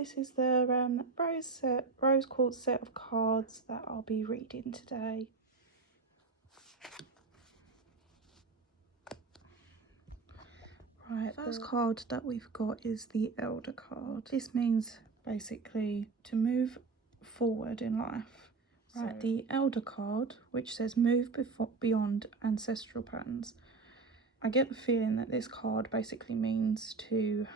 This is the rose quartz set of cards that I'll be reading today. Right, first card that we've got is the Elder card. This means basically to move forward in life. Right, so the Elder card, which says move beyond ancestral patterns. I get the feeling that this card basically means to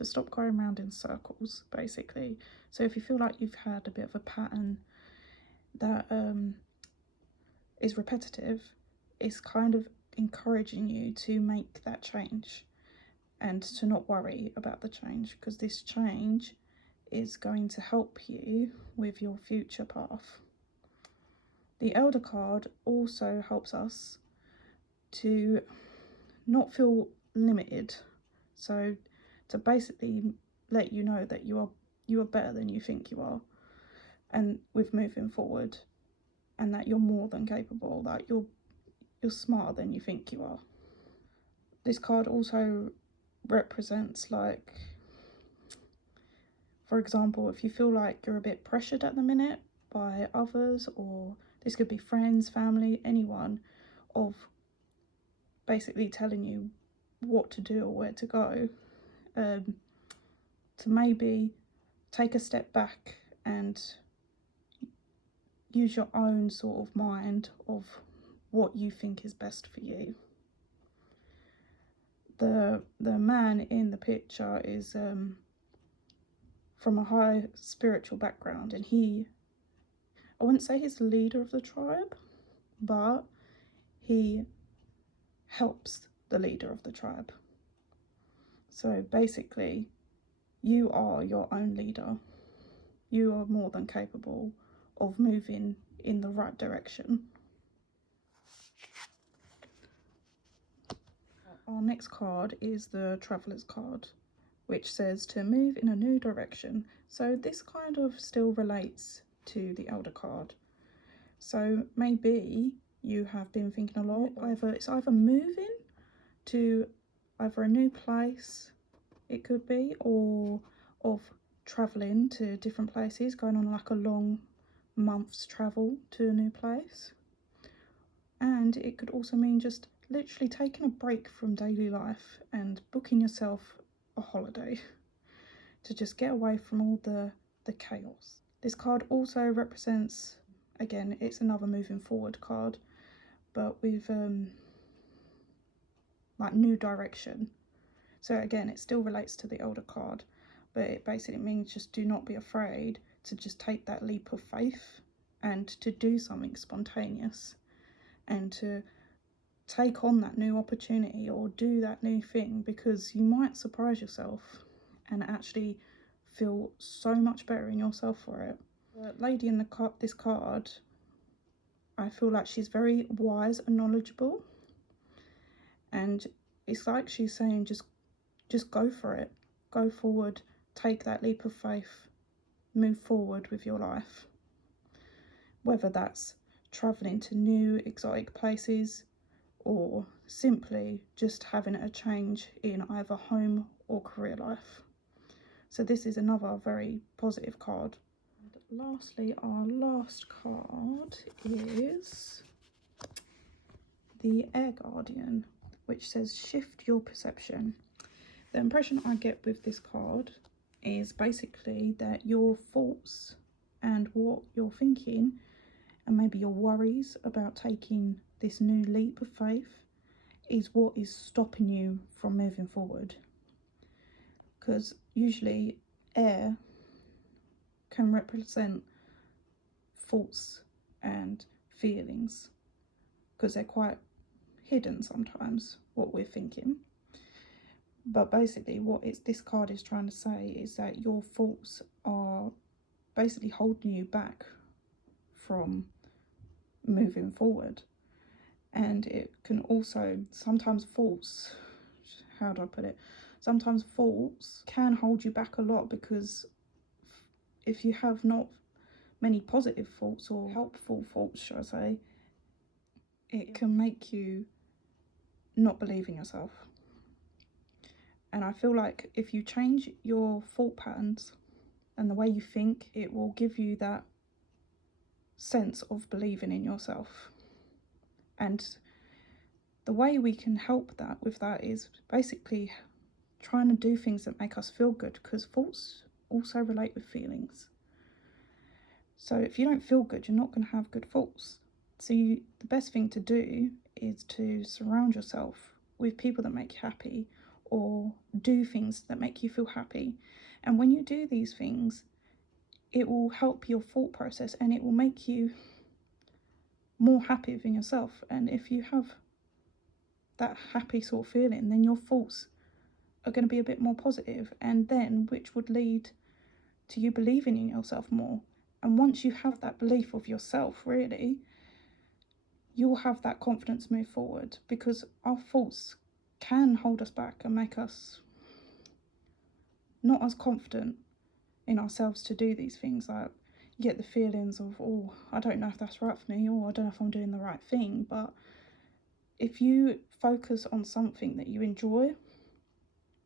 stop going around in circles, basically. So if you feel like you've had a bit of a pattern that is repetitive, it's kind of encouraging you to make that change and to not worry about the change, because this change is going to help you with your future path. The Elder card also helps us to not feel limited, so to basically let you know that you are better than you think you are, and with moving forward, and that you're more than capable, that you're smarter than you think you are. This card also represents, like, for example, if you feel like you're a bit pressured at the minute by others, or this could be friends, family, anyone, of basically telling you what to do or where to go, to maybe take a step back and use your own sort of mind of what you think is best for you. The man in the picture is from a high spiritual background, and I wouldn't say he's the leader of the tribe, but he helps the leader of the tribe. So basically, you are your own leader. You are more than capable of moving in the right direction. Our next card is the Traveller's card, which says to move in a new direction. So this kind of still relates to the Elder card. So maybe you have been thinking a lot, it's either moving to either a new place, it could be, or of travelling to different places, going on like a long month's travel to a new place. And it could also mean just literally taking a break from daily life and booking yourself a holiday to just get away from all the chaos. This card also represents, again, it's another moving forward card, but with like new direction. So again, it still relates to the Elder card, but it basically means just do not be afraid to just take that leap of faith and to do something spontaneous and to take on that new opportunity or do that new thing, because you might surprise yourself and actually feel so much better in yourself for it. The lady in this card, I feel like she's very wise and knowledgeable, and it's like she's saying just go for it, go forward, take that leap of faith, move forward with your life, whether that's travelling to new exotic places or simply just having a change in either home or career life. So this is another very positive card. And lastly, our last card is the Air Guardian, which says shift your perception. The impression I get with this card is basically that your thoughts and what you're thinking, and maybe your worries about taking this new leap of faith, is what is stopping you from moving forward. Because usually air can represent thoughts and feelings, because they're quite hidden sometimes, what we're thinking. But basically what this card is trying to say is that your thoughts are basically holding you back from moving forward. And it can also, sometimes thoughts, how do I put it? Sometimes thoughts can hold you back a lot, because if you have not many positive thoughts or helpful thoughts, should I say, it can make you not believe in yourself. And I feel like if you change your thought patterns and the way you think, it will give you that sense of believing in yourself. And the way we can help that with that is basically trying to do things that make us feel good, because thoughts also relate with feelings. So if you don't feel good, you're not going to have good thoughts. So the best thing to do is to surround yourself with people that make you happy, or do things that make you feel happy. And when you do these things, it will help your thought process, and it will make you more happy within yourself. And if you have that happy sort of feeling, then your thoughts are going to be a bit more positive, and then which would lead to you believing in yourself more. And once you have that belief of yourself, really, you'll have that confidence move forward, because our thoughts can hold us back and make us not as confident in ourselves to do these things. Like, you get the feelings of, oh, I don't know if that's right for me, or I don't know if I'm doing the right thing. But if you focus on something that you enjoy,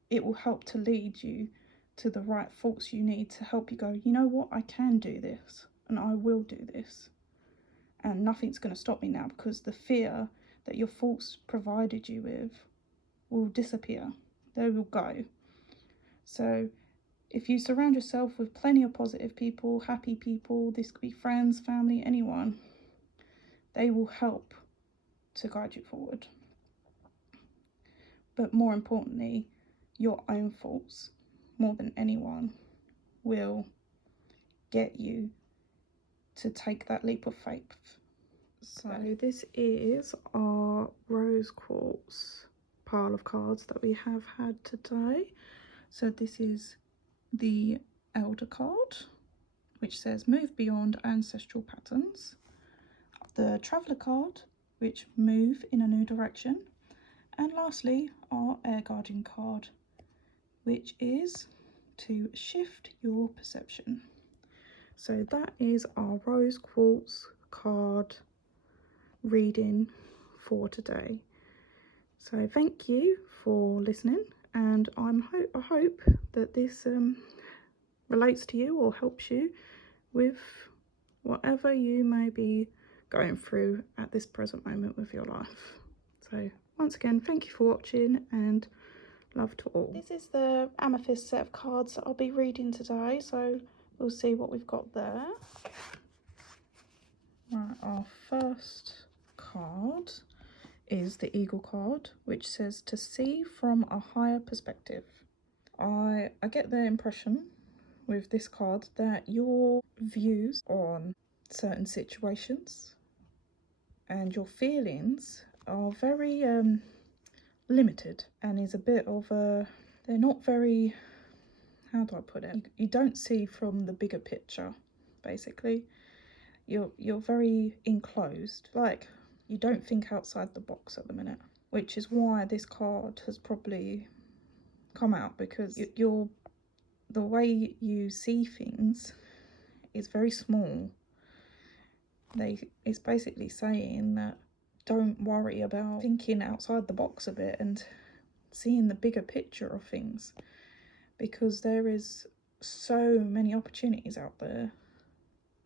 it will help to lead you to the right thoughts you need to help you go, you know what, I can do this, and I will do this. And nothing's going to stop me now, because the fear that your thoughts provided you with will disappear. They will go. So if you surround yourself with plenty of positive people, happy people, this could be friends, family, anyone, they will help to guide you forward. But more importantly, your own thoughts, more than anyone, will get you to take that leap of faith. So this is our rose quartz pile of cards that we have had today. So this is the Elder card, which says move beyond ancestral patterns. The Traveller card, which move in a new direction. And lastly, our Air Guardian card, which is to shift your perception. So that is our rose quartz card reading for today. So thank you for listening, and I hope that this relates to you or helps you with whatever you may be going through at this present moment with your life. So once again, thank you for watching, and love to all. This is the Amythest set of cards that I'll be reading today, so we'll see what we've got there. Right, our first card is the Eagle card, which says to see from a higher perspective. I get the impression with this card that your views on certain situations and your feelings are very limited, and is a bit of a, they're not very, how do I put it, you don't see from the bigger picture. Basically, you're very enclosed, like you don't think outside the box at the minute, which is why this card has probably come out, because the way you see things is very small. It's basically saying that don't worry about thinking outside the box a bit and seeing the bigger picture of things, because there is so many opportunities out there,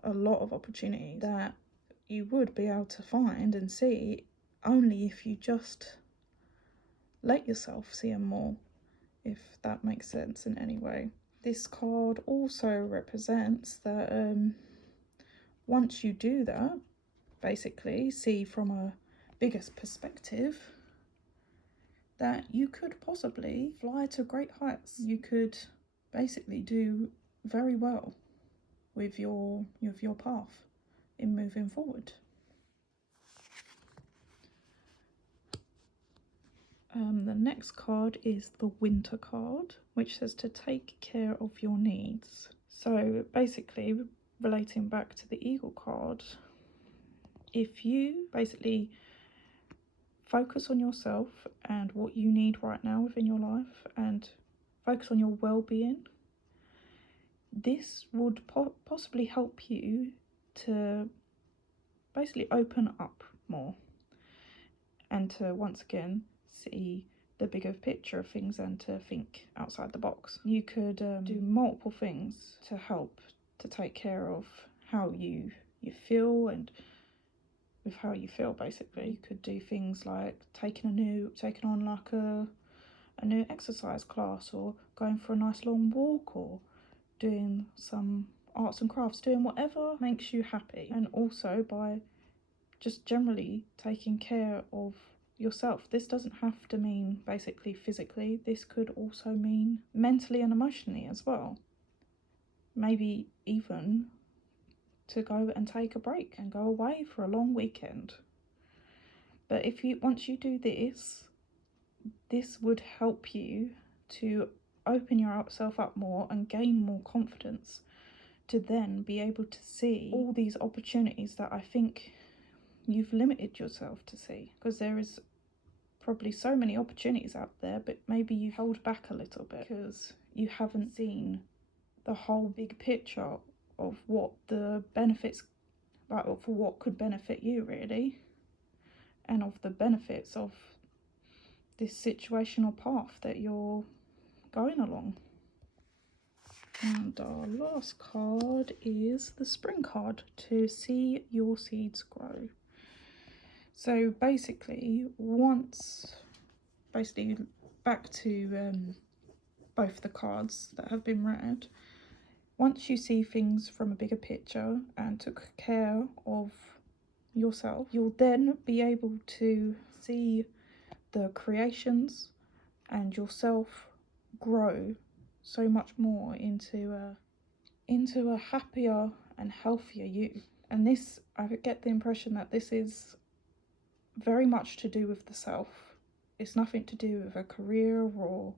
a lot of opportunity that you would be able to find and see only if you just let yourself see them more, if that makes sense in any way. This card also represents that once you do that, basically see from a biggest perspective, that you could possibly fly to great heights. You could basically do very well with your path in moving forward. The next card is the Winter card, which says to take care of your needs. So basically, relating back to the Eagle card, if you basically focus on yourself and what you need right now within your life, and focus on your well-being, this would possibly help you to basically open up more, and to once again see the bigger picture of things and to think outside the box. You could do multiple things to help to take care of how you feel and with how you feel, basically. You could do things like taking on like a new exercise class, or going for a nice long walk, or doing some arts and crafts, doing whatever makes you happy. And also by just generally taking care of yourself. This doesn't have to mean basically physically, this could also mean mentally and emotionally as well. Maybe even to go and take a break and go away for a long weekend. But once you do this would help you to open yourself up more and gain more confidence to then be able to see all these opportunities that I think you've limited yourself to see, because there is probably so many opportunities out there, but maybe you held back a little bit because you haven't seen the whole big picture of what the benefits, like, of what could benefit you really, and of the benefits of this situational path that you're going along. And our last card is the spring card, to see your seeds grow. So basically, back to both the cards that have been read, once you see things from a bigger picture and took care of yourself, you'll then be able to see the creations and yourself grow so much more into a happier and healthier you. And this, I get the impression that this is very much to do with the self. It's nothing to do with a career or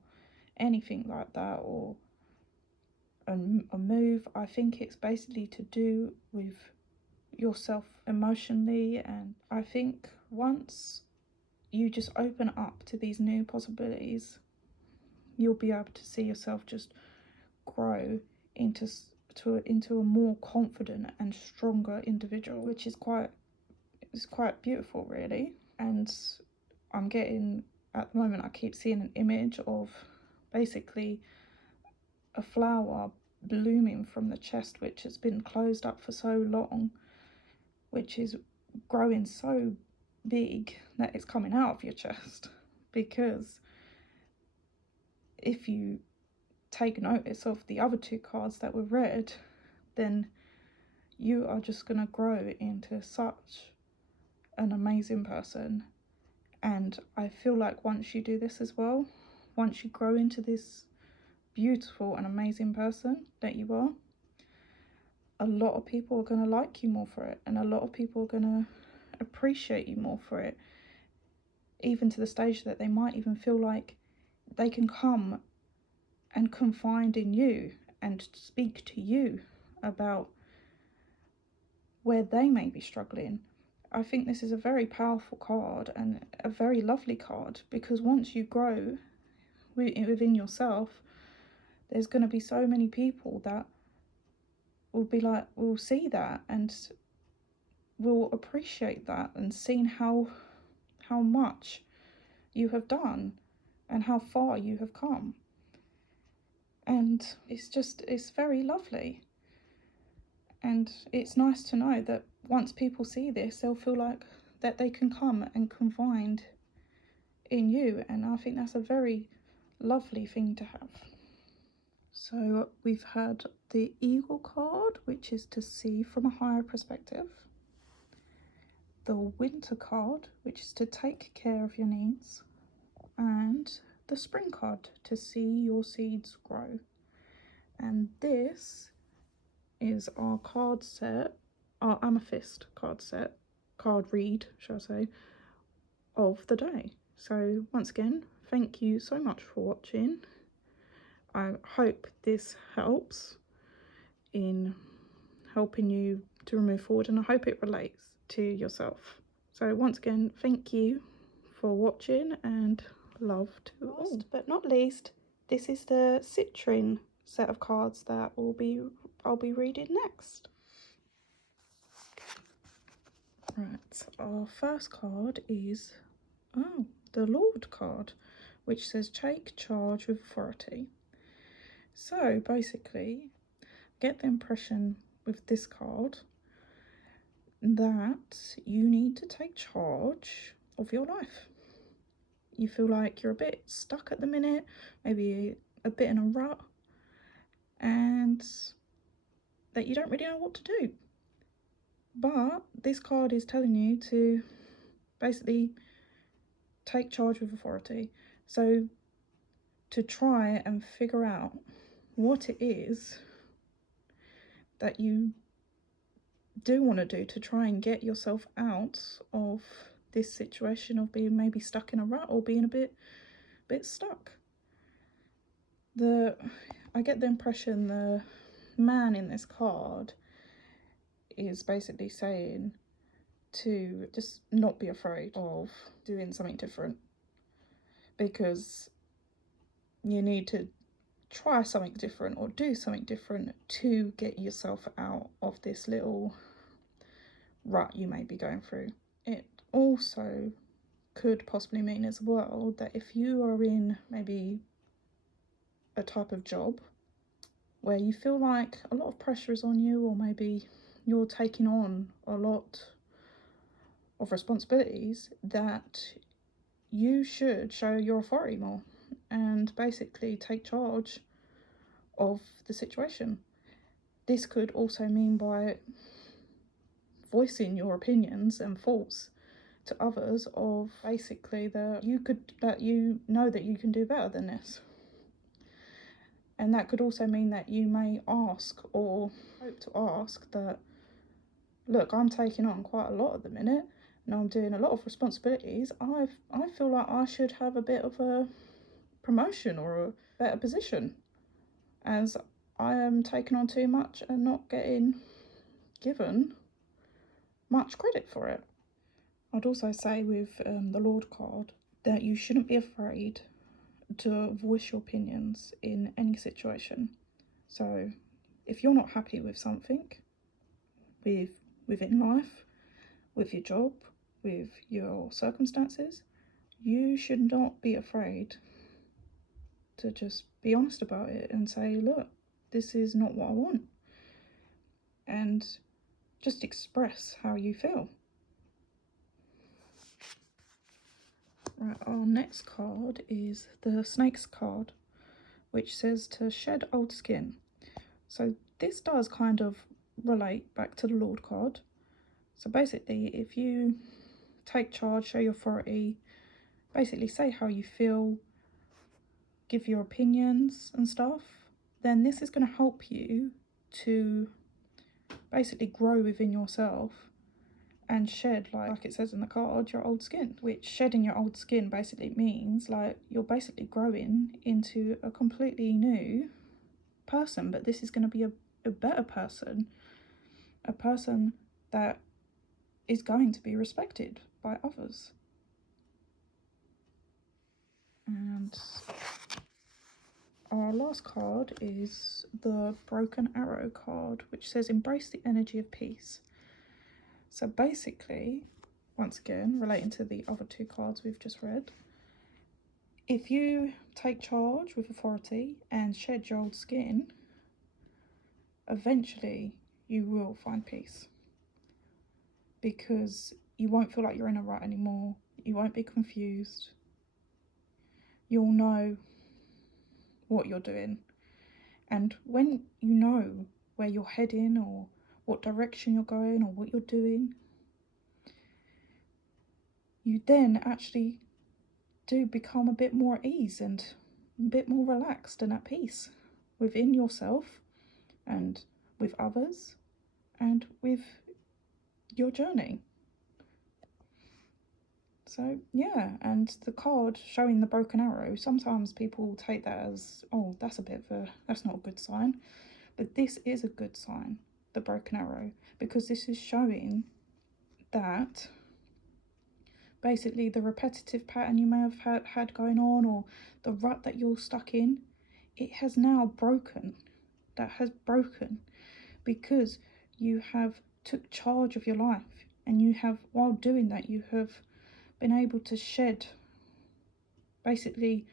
anything like that, or a move. I think it's basically to do with yourself emotionally. And I think once you just open up to these new possibilities, you'll be able to see yourself just grow into a more confident and stronger individual, which is quite beautiful really. And I'm getting, at the moment, I keep seeing an image of basically a flower blooming from the chest, which has been closed up for so long, which is growing so big that it's coming out of your chest. Because if you take notice of the other two cards that were read, then you are just going to grow into such an amazing person. And I feel like once you do this as well, once you grow into this beautiful and amazing person that you are, a lot of people are going to like you more for it, and a lot of people are going to appreciate you more for it, even to the stage that they might even feel like they can come and confide in you and speak to you about where they may be struggling. I think this is a very powerful card and a very lovely card, because once you grow within yourself, there's going to be so many people that will see that and will appreciate that, and seeing how much you have done and how far you have come. And it's very lovely. And it's nice to know that once people see this, they'll feel like that they can come and confide in you. And I think that's a very lovely thing to have. So we've had the Eagle card, which is to see from a higher perspective. The Winter card, which is to take care of your needs. And the Spring card, to see your seeds grow. And this is our card set, our Amythest card read, shall I say, of the day. So once again, thank you so much for watching. I hope this helps in helping you to move forward, and I hope it relates to yourself. So once again, thank you for watching, and love to all. Last but not least, this is the Citrine set of cards that I'll be reading next. Right, our first card is the Lord card, which says take charge with authority. So basically, get the impression with this card that you need to take charge of your life. You feel like you're a bit stuck at the minute, maybe a bit in a rut, and that you don't really know what to do. But this card is telling you to basically take charge with authority. So to try and figure out what it is that you do want to do to try and get yourself out of this situation of being maybe stuck in a rut or being a bit stuck. I get the impression the man in this card is basically saying to just not be afraid of doing something different, because you need to try something different or do something different to get yourself out of this little rut you may be going through. It also could possibly mean as well that if you are in maybe a type of job where you feel like a lot of pressure is on you, or maybe you're taking on a lot of responsibilities, that you should show your authority more and basically take charge of the situation. This could also mean by voicing your opinions and thoughts to others of basically that you know that you can do better than this. And that could also mean that you may ask, or hope to ask, that look, I'm taking on quite a lot at the minute and I'm doing a lot of responsibilities. I feel like I should have a bit of a promotion or a better position, as I am taking on too much and not getting given much credit for it. I'd also say with the Lord card that you shouldn't be afraid to voice your opinions in any situation. So if you're not happy with something, within life, with your job, with your circumstances, you should not be afraid to just be honest about it and say, look, this is not what I want, and just express how you feel. Right, our next card is the Snakes card, which says to shed old skin. So this does kind of relate back to the Lord card. So basically, if you take charge, show your authority, basically say how you feel, give your opinions and stuff, then this is going to help you to basically grow within yourself and shed, like it says in the card, your old skin. Which shedding your old skin basically means like you're basically growing into a completely new person, but this is going to be a better person, a person that is going to be respected by others. And our last card is the Broken Arrow card, which says embrace the energy of peace. So basically, once again, relating to the other two cards we've just read, if you take charge with authority and shed your old skin, eventually you will find peace, because you won't feel like you're in a rut anymore. You won't be confused. You'll know what you're doing. And when you know where you're heading or what direction you're going or what you're doing, you then actually do become a bit more at ease and a bit more relaxed and at peace within yourself and with others and with your journey. So yeah, and the card showing the broken arrow, sometimes people take that as, oh, that's not a good sign. But this is a good sign, the broken arrow, because this is showing that basically the repetitive pattern you may have had going on, or the rut that you're stuck in, it has now broken. That has broken because you have took charge of your life, and you have, while doing that, you have been able to shed basically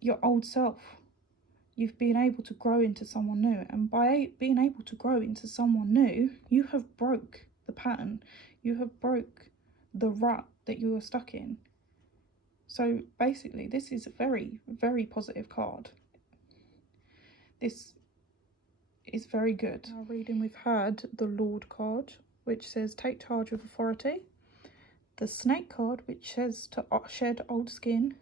your old self. You've been able to grow into someone new, and by being able to grow into someone new, you have broke the pattern. You have broke the rut that you were stuck in. So basically, this is a very, very positive card. This is very good. Now reading, we've had the Lord card, which says take charge of authority. The Snake card, which says to shed old skin.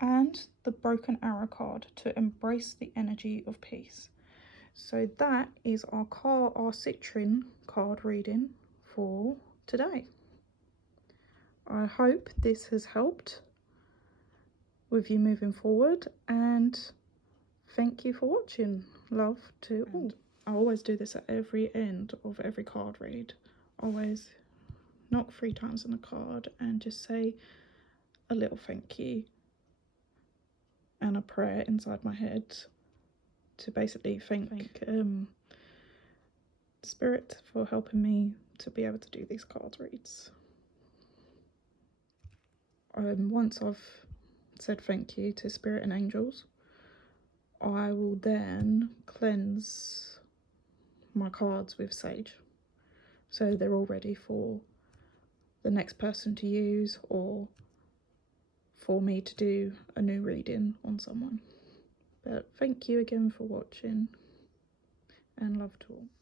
And the Broken Arrow card, to embrace the energy of peace. So that is our Citrine card reading for today. I hope this has helped with you moving forward, and thank you for watching. Love to all. I always do this at every end of every card read. Always knock 3 times on the card and just say a little thank you and a prayer inside my head to basically thank Spirit for helping me to be able to do these card reads. Once I've said thank you to Spirit and angels, I will then cleanse my cards with sage, so they're all ready for the next person to use, or for me to do a new reading on someone. But thank you again for watching, and love to all.